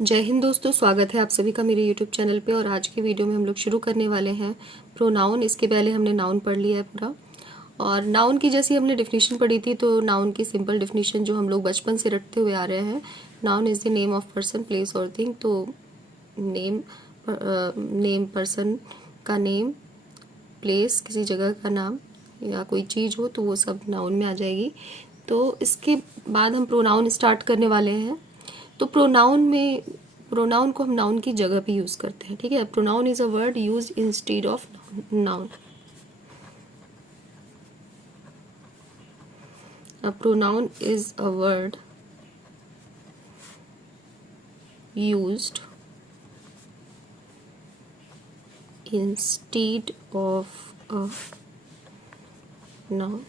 जय हिंद दोस्तों, स्वागत है आप सभी का मेरे YouTube चैनल पे। और आज की वीडियो में हम लोग शुरू करने वाले हैं प्रोनाउन। इसके पहले हमने नाउन पढ़ लिया है पूरा। और नाउन की जैसी हमने डेफिनेशन पढ़ी थी, तो नाउन की सिंपल डेफिनेशन जो हम लोग बचपन से रटते हुए आ रहे हैं, noun is the name of person, place और थिंग। तो नेम पर्सन का नेम, प्लेस किसी जगह का नाम या कोई चीज़ हो तो वो सब नाउन में आ जाएगी। तो इसके बाद हम प्रोनाउन स्टार्ट करने वाले हैं। तो प्रोनाउन को हम नाउन की जगह पे यूज़ करते हैं, ठीक है। Pronoun is a word use instead of noun. A pronoun is a word used instead of a noun।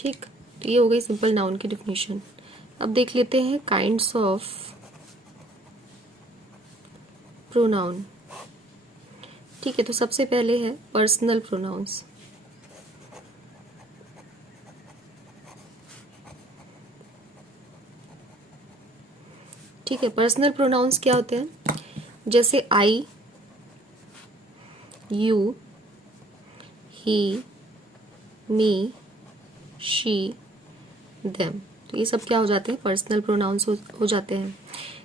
ठीक, तो ये हो गई सिंपल नाउन की डेफिनेशन। अब देख लेते हैं काइंड्स ऑफ प्रोनाउन। ठीक है, तो सबसे पहले है पर्सनल प्रोनाउंस। ठीक है, पर्सनल प्रोनाउंस क्या होते हैं? जैसे I, you, he, me, she, them. तो ये सब क्या हो जाते हैं? पर्सनल प्रोनाउंस हो जाते हैं।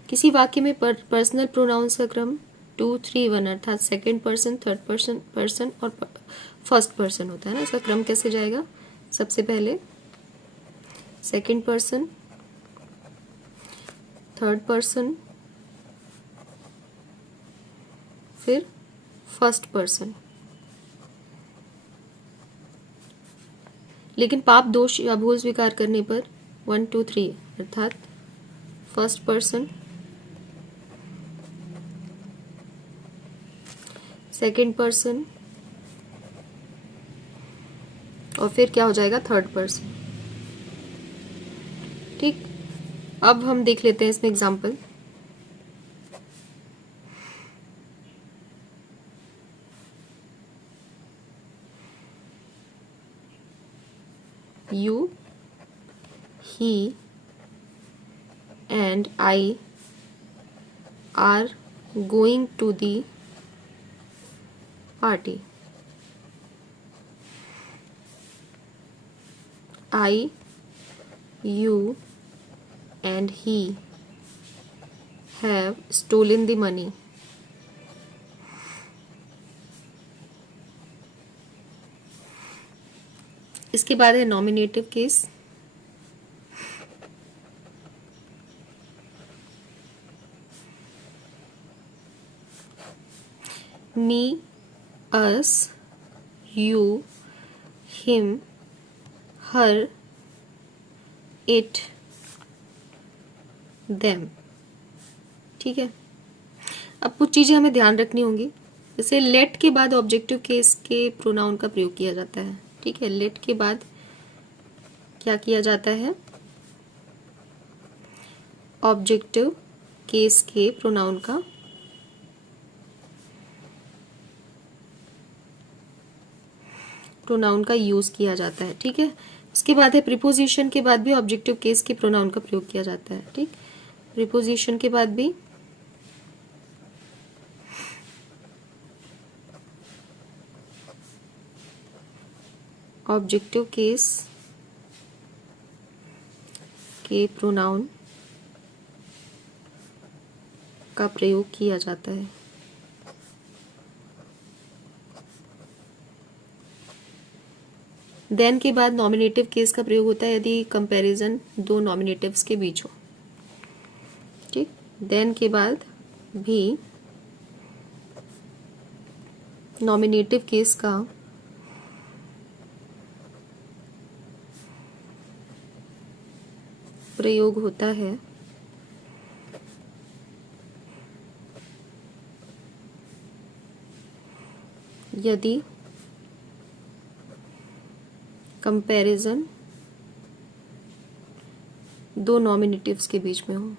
किसी वाक्य में पर्सनल प्रोनाउंस का क्रम 2, 3, 1 अर्थात सेकेंड पर्सन, थर्ड पर्सन और फर्स्ट पर्सन होता है ना। इसका क्रम कैसे जाएगा? सबसे पहले सेकेंड पर्सन, थर्ड पर्सन, फिर फर्स्ट पर्सन। लेकिन पाप, दोष या भूल स्वीकार करने पर 1, 2, 3 अर्थात फर्स्ट पर्सन, सेकेंड पर्सन और फिर क्या हो जाएगा? Third person. ठीक, अब हम देख लेते हैं इसमें example. You, he and I are going to the party. I, you and he have stolen the money. इसके बाद है nominative case. Me, us, you, him, her, it, them। ठीक है, अब कुछ चीज़ें हमें ध्यान रखनी होंगी। जैसे लेट के बाद ऑब्जेक्टिव केस के प्रोनाउन का प्रयोग किया जाता है। ठीक है, लेट के बाद क्या किया जाता है? ऑब्जेक्टिव केस के प्रोनाउन का यूज किया जाता है। ठीक है, उसके बाद है प्रीपोजिशन के बाद भी ऑब्जेक्टिव केस के प्रोनाउन का प्रयोग किया जाता है। ठीक, प्रीपोजिशन के बाद भी ऑब्जेक्टिव केस के प्रोनाउन का प्रयोग किया जाता है। देन के बाद नॉमिनेटिव केस का प्रयोग होता है यदि कंपैरिजन दो नॉमिनेटिव्स के बीच हो। ठीक, देन के बाद भी नॉमिनेटिव केस का प्रयोग होता है यदि कंपैरिजन दो नॉमिनेटिव्स के बीच में हो।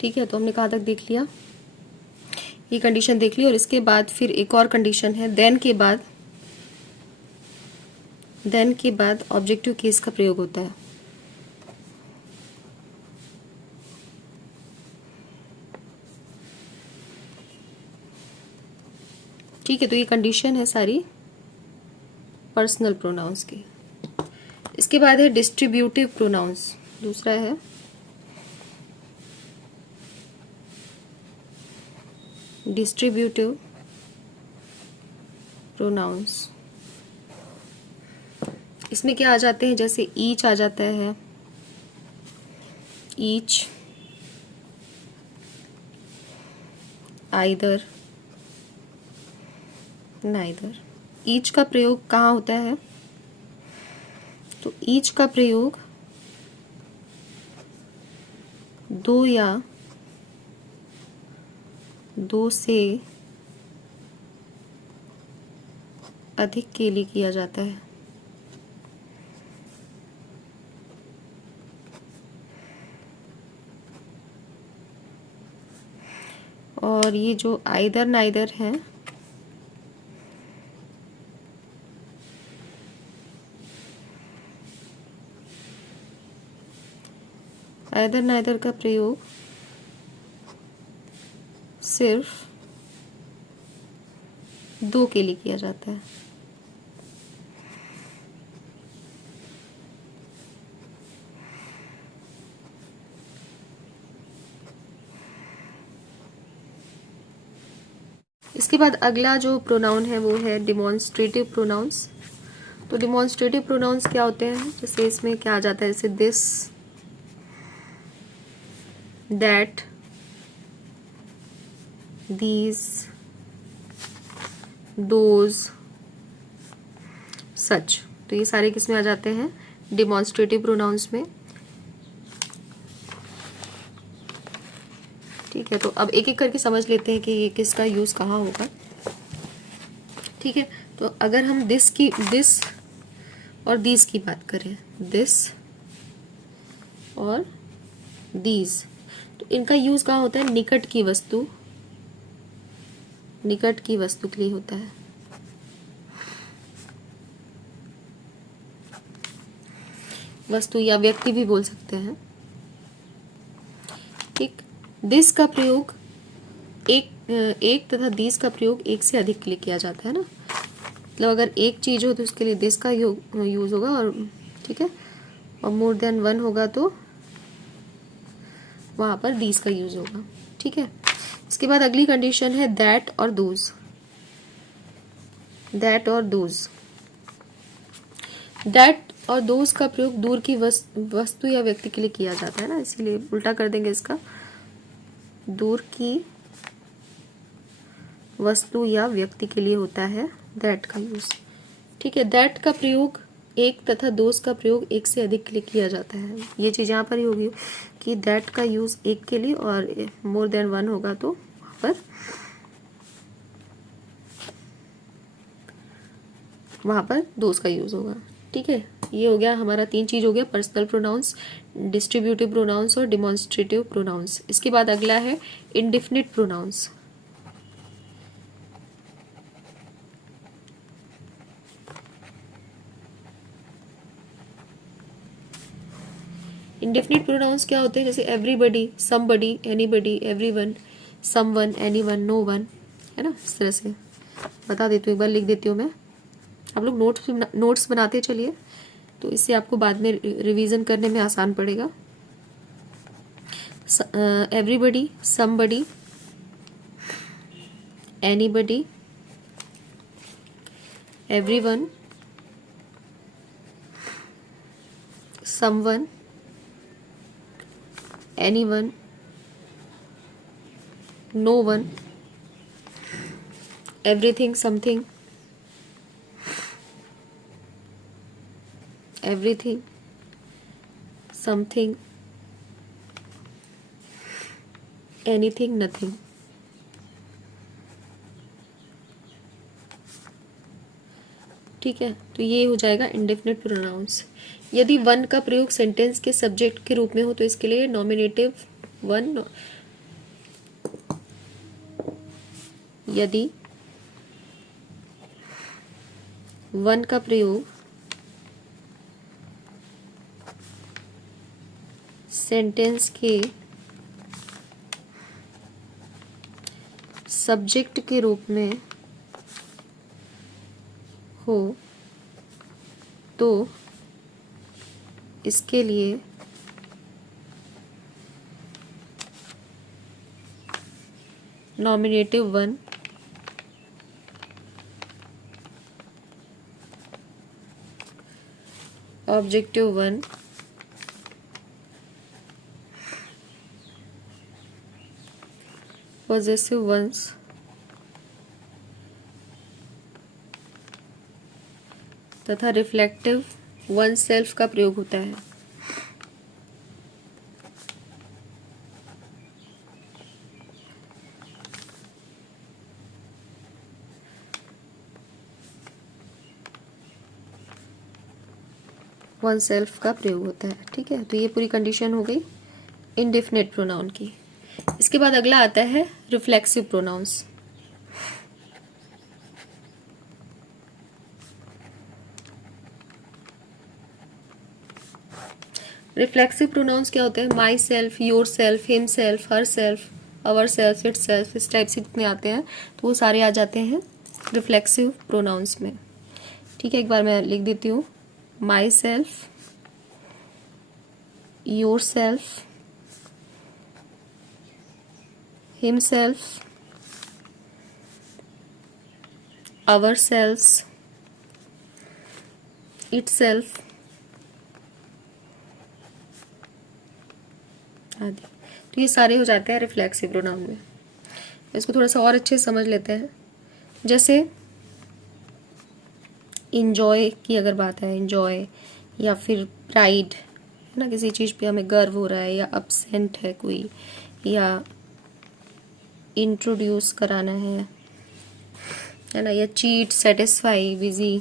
ठीक है, तो हमने कहाँ तक देख लिया? ये कंडीशन देख ली। और इसके बाद फिर एक और कंडीशन है, देन के बाद ऑब्जेक्टिव केस का प्रयोग होता है। ठीक है, तो ये कंडीशन है सारी पर्सनल प्रोनाउंस की। इसके बाद है डिस्ट्रीब्यूटिव प्रोनाउंस, दूसरा है डिस्ट्रीब्यूटिव प्रोनाउंस। इसमें क्या आ जाते हैं, जैसे ईच आ जाता है, ईच, आइदर, नाइदर। ईच का प्रयोग कहाँ होता है, तो ईच का प्रयोग दो या दो से अधिक के लिए किया जाता है। और ये जो आइदर नाइदर है, आइदर नाइदर का प्रयोग सिर्फ दो के लिए किया जाता है। इसके बाद अगला जो प्रोनाउन है वो है डिमॉन्स्ट्रेटिव प्रोनाउंस। तो डिमॉन्स्ट्रेटिव प्रोनाउंस क्या होते हैं, जैसे इसमें क्या आ जाता है, जैसे दिस, दैट, दीज, दोज, सच। तो ये सारे किस में आ जाते हैं, डिमॉन्स्ट्रेटिव प्रोनाउंस में। ठीक है, तो अब एक एक करके समझ लेते हैं कि ये किसका यूज कहाँ होगा। ठीक है, तो अगर हम दिस और दीज की बात करें, दिस और दीज, तो इनका यूज कहाँ होता है, निकट की वस्तु के लिए होता है। वस्तु या व्यक्ति भी बोल सकते हैं। ठीक, दिस का प्रयोग एक तथा दीज का प्रयोग एक से अधिक के लिए किया जाता है ना। मतलब अगर एक चीज हो तो उसके लिए दिस का यूज होगा, और ठीक है, और मोर देन वन होगा तो वहां पर दीज का यूज होगा। ठीक है, इसके बाद अगली कंडीशन है दैट और दोज। दैट और दोज, दैट और दोज का प्रयोग दूर की वस्तु या व्यक्ति के लिए किया जाता है ना, इसीलिए उल्टा कर देंगे इसका, दूर की वस्तु या व्यक्ति के लिए होता है दैट का यूज। ठीक है, दैट का प्रयोग एक तथा दोज का प्रयोग एक से अधिक के लिए किया जाता है। ये चीज यहाँ पर ही होगी कि दैट का यूज एक के लिए और मोर देन वन होगा तो वहां पर दोज का यूज होगा। ठीक है, ये हो गया हमारा, तीन चीज हो गया, पर्सनल प्रोनाउंस, डिस्ट्रीब्यूटिव प्रोनाउंस और डिमॉन्स्ट्रेटिव प्रोनाउंस। इसके बाद अगला है इंडेफिनिट प्रोनाउंस। इंडेफिनिट प्रोनाउंस क्या होते हैं, जैसे everybody, somebody, anybody, everyone, someone, anyone, no one, है ना। इस तरह से बता देती हूँ, एक बार लिख देती हूँ मैं, आप लोग नोट्स बनाते चलिए, तो इससे आपको बाद में रिवीजन करने में आसान पड़ेगा। Everybody, somebody, anybody, everyone, someone, anyone, no one, everything, something, everything, something, anything, nothing। ठीक है, तो ये हो जाएगा इंडेफिनिट प्रोनाउंस। यदि वन का प्रयोग सेंटेंस के सब्जेक्ट के रूप में हो तो इसके लिए नॉमिनेटिव वन, यदि वन का प्रयोग सेंटेंस के सब्जेक्ट के रूप में हो तो इसके लिए nominative one objective one possessive ones तथा रिफ्लेक्टिव वन सेल्फ का प्रयोग होता है। वन सेल्फ का प्रयोग होता है। ठीक है, तो ये पूरी कंडीशन हो गई इंडेफिनिट प्रोनाउन की। इसके बाद अगला आता है रिफ्लेक्सिव प्रोनाउंस। रिफ्लेक्सिव प्रोनाउंस क्या होते हैं? My self, your self, him self, her self, our self, it self, इस टाइप से जितने आते हैं तो वो सारे आ जाते हैं रिफ्लेक्सिव प्रोनाउंस में। ठीक है, एक बार मैं लिख देती हूँ। My self, your self, himself, ourselves, itself आदि। तो ये सारे हो जाते हैं रिफ्लेक्सिव प्रोनाउन में। इसको थोड़ा सा और अच्छे से समझ लेते हैं। जैसे इंजॉय की अगर बात है, इंजॉय या फिर प्राइड है ना, किसी चीज़ पे हमें गर्व हो रहा है, या अपसेंट है कोई, या इंट्रोड्यूस कराना है ना, या चीट, सेटिस्फाई, बिजी।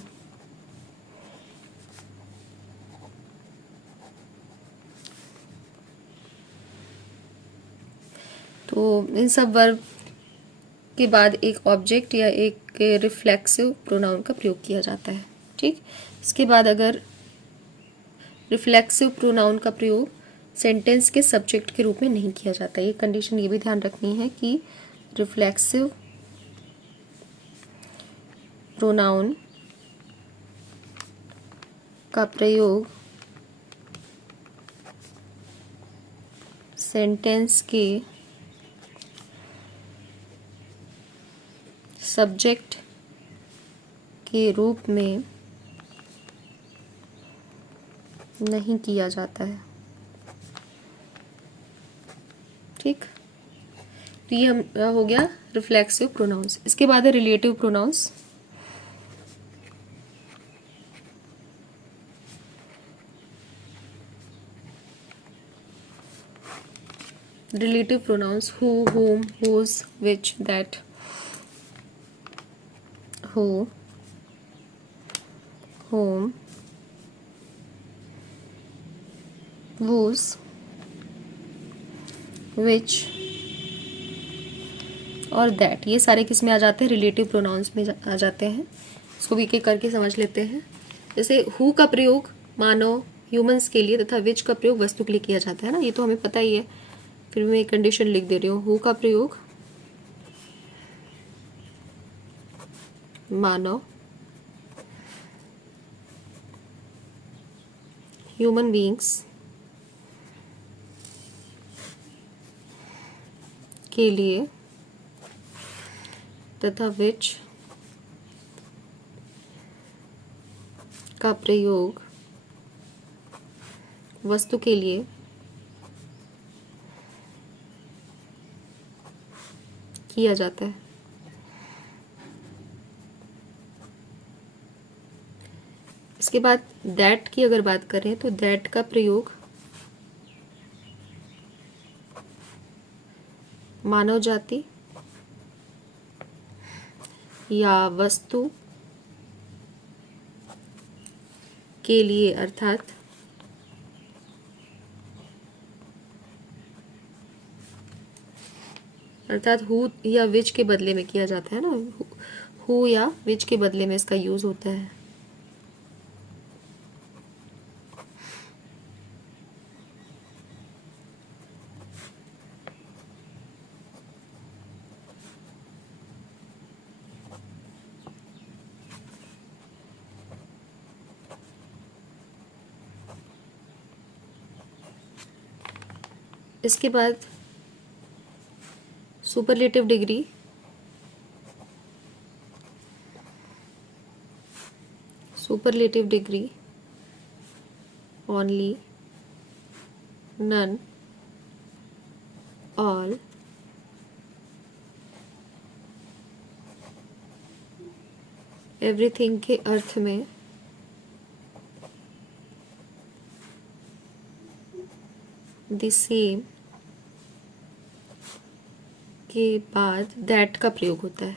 तो इन सब वर्ब के बाद एक ऑब्जेक्ट या एक रिफ्लेक्सिव प्रोनाउन का प्रयोग किया जाता है। ठीक, इसके बाद अगर रिफ्लेक्सिव प्रोनाउन का प्रयोग सेंटेंस के सब्जेक्ट के रूप में नहीं किया जाता, ये कंडीशन ये भी ध्यान रखनी है कि रिफ्लेक्सिव प्रोनाउन का प्रयोग सेंटेंस के सब्जेक्ट के रूप में नहीं किया जाता है। ठीक, तो ये हम हो गया रिफ्लेक्सिव प्रोनाउंस। इसके बाद है relative pronouns. Relative pronouns who, whom, whose, which, that, who, whom, whose, which और that, ये सारे किस में आ जाते हैं? रिलेटिव प्रोनाउंस में आ जाते हैं। इसको भी एक एक करके समझ लेते हैं। जैसे हु का प्रयोग मानव, ह्यूमंस के लिए, तथा विच का प्रयोग वस्तु के लिए किया जाता है ना, ये तो हमें पता ही है, फिर मैं एक कंडीशन लिख दे रही हूँ। हु का प्रयोग मानव, ह्यूमन बीइंग्स के लिए, तथा विच का प्रयोग वस्तु के लिए किया जाता है। इसके बाद दैट की अगर बात करें तो दैट का प्रयोग मानव जाति या वस्तु के लिए, अर्थात अर्थात हु या विच के बदले में किया जाता है ना, हु या विच के बदले में इसका यूज होता है। इसके बाद superlative degree, superlative degree, only, none, all, everything के अर्थ में द सेम के बाद दैट का प्रयोग होता है।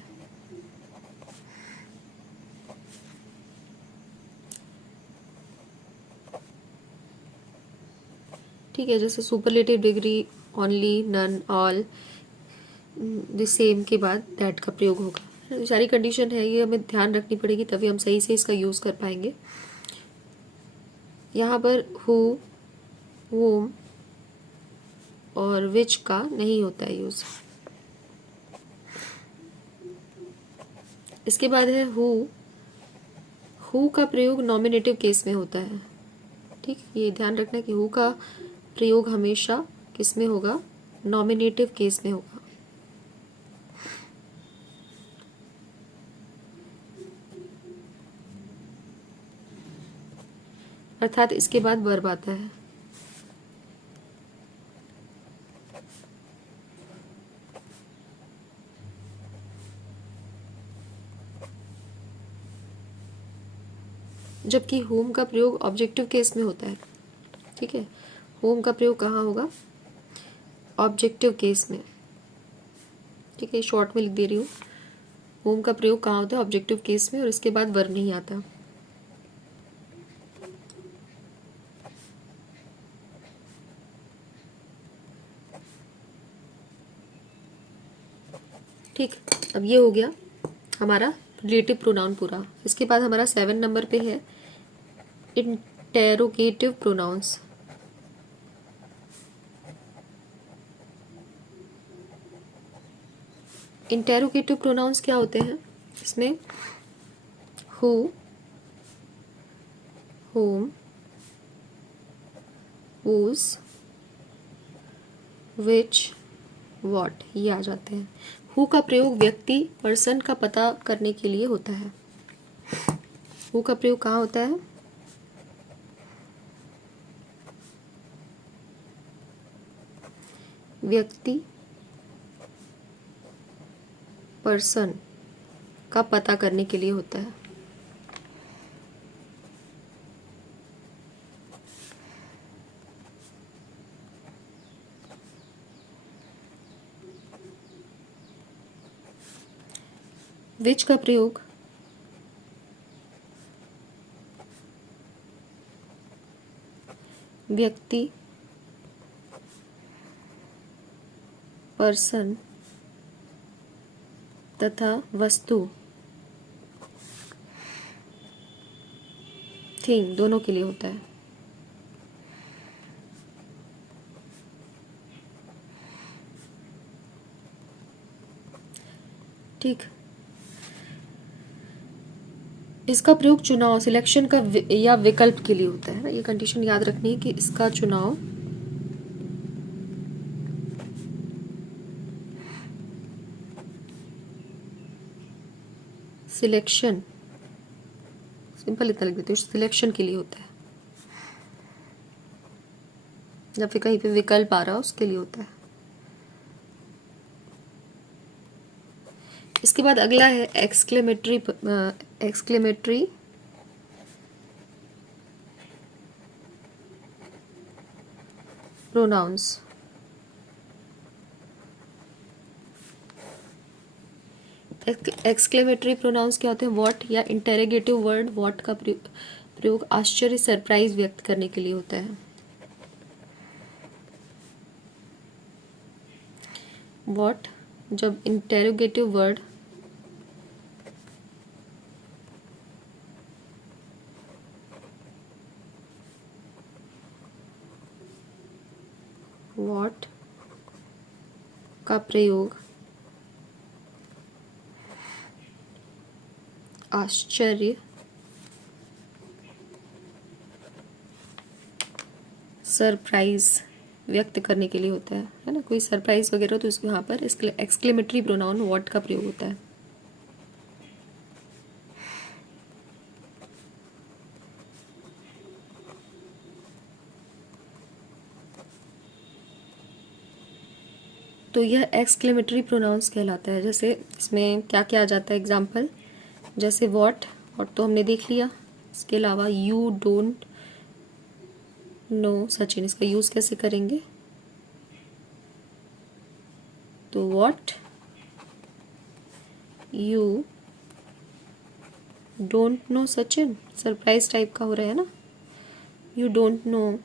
ठीक है, जैसे superlative degree, only, none, all, the same के बाद दैट का प्रयोग होगा। सारी कंडीशन है, ये हमें ध्यान रखनी पड़ेगी, तभी हम सही से इसका यूज कर पाएंगे। यहाँ पर हु, whom और विच का नहीं होता है यूज। इसके बाद है हु का प्रयोग नॉमिनेटिव केस में होता है। ठीक, ये ध्यान रखना कि हु का प्रयोग हमेशा किस में होगा, नॉमिनेटिव केस में होगा। अर्थात इसके बाद वर्ब आता है। जबकि होम का प्रयोग ऑब्जेक्टिव केस में होता है। ठीक है, होम का प्रयोग कहाँ होगा, ऑब्जेक्टिव केस में। ठीक है, शॉर्ट में लिख दे रही हूँ, होम का प्रयोग कहाँ होता है, ऑब्जेक्टिव केस में, और इसके बाद वर्ब नहीं आता। ठीक, अब ये हो गया हमारा रिलेटिव प्रोनाउन पूरा। इसके बाद हमारा 7 नंबर पे है इंटेरोगेटिव प्रोनाउंस। इंटेरोगेटिव प्रोनाउंस क्या होते हैं, इसमें who, whom, whose, which, what, ये आ जाते हैं। हु का प्रयोग व्यक्ति, पर्सन का पता करने के लिए होता है। हु का प्रयोग कहाँ होता है, व्यक्ति, पर्सन का पता करने के लिए होता है। विच का प्रयोग व्यक्ति, पर्सन तथा वस्तु, थिंग दोनों के लिए होता है। ठीक, इसका प्रयोग चुनाव, सिलेक्शन का या विकल्प के लिए होता है ना, ये कंडीशन याद रखनी है कि इसका चुनाव सिलेक्शन, सिंपल इतना लिख देते हैं, सिलेक्शन के लिए होता है। जब फिर कहीं पे विकल्प आ रहा हो उसके लिए होता है। इसके बाद अगला है एक्सक्लेमेटरी प्रोनाउंस। एक्सक्लेमेटरी प्रोनाउंस क्या होते हैं, व्हाट या इंटेरोगेटिव वर्ड व्हाट का प्रयोग आश्चर्य, सरप्राइज व्यक्त करने के लिए होता है। व्हाट जब इंटेरोगेटिव वर्ड व्हाट का प्रयोग आश्चर्य, सरप्राइज व्यक्त करने के लिए होता है ना, कोई सरप्राइज वगैरह, तो उसको यहाँ पर एक्सक्लेमेटरी प्रोनाउन व्हाट का प्रयोग होता है। तो यह एक्सक्लेमेटरी प्रोनाउंस कहलाता है। जैसे इसमें क्या क्या आ जाता है एग्जाम्पल, जैसे व्हाट तो हमने देख लिया। इसके अलावा यू डोंट नो सचिन, इसका यूज़ कैसे करेंगे, तो what you don't know Sachin, surprise type का हो रहा है ना, यू डोंट नो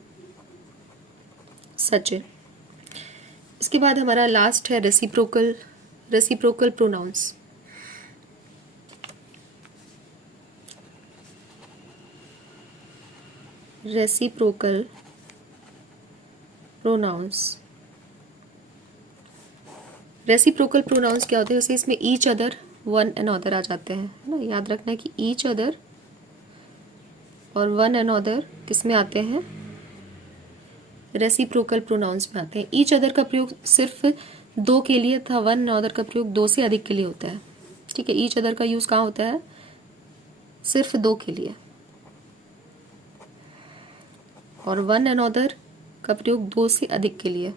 सचिन। इसके बाद हमारा लास्ट है रेसिप्रोकल प्रोनाउंस। रेसिप्रोकल प्रोनाउंस क्या होते हैं, जैसे इसमें each other, one and other आ जाते हैं, है ना। याद रखना है कि ईच अदर और वन एंड अदर किस में आते हैं, रेसिप्रोकल प्रोनाउंस में आते हैं। ईच अदर का प्रयोग सिर्फ दो के लिए था, वन एंड अदर का प्रयोग दो से अधिक के लिए होता है। ठीक है, ईच अदर का यूज कहाँ होता है, सिर्फ दो के लिए, और वन एंड अदर का प्रयोग दो से अधिक के लिए।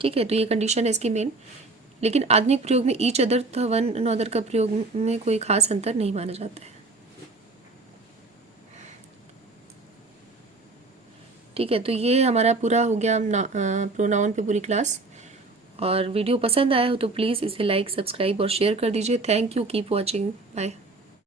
ठीक है, तो ये कंडीशन है इसकी मेन। लेकिन आधुनिक प्रयोग में ईच अदर तथा वन एंड अदर का प्रयोग में कोई खास अंतर नहीं माना जाता है। ठीक है, तो ये हमारा पूरा हो गया प्रोनाउन पे पूरी क्लास। और वीडियो पसंद आया हो तो प्लीज़ इसे लाइक, सब्सक्राइब और शेयर कर दीजिए। Thank you, keep watching, bye.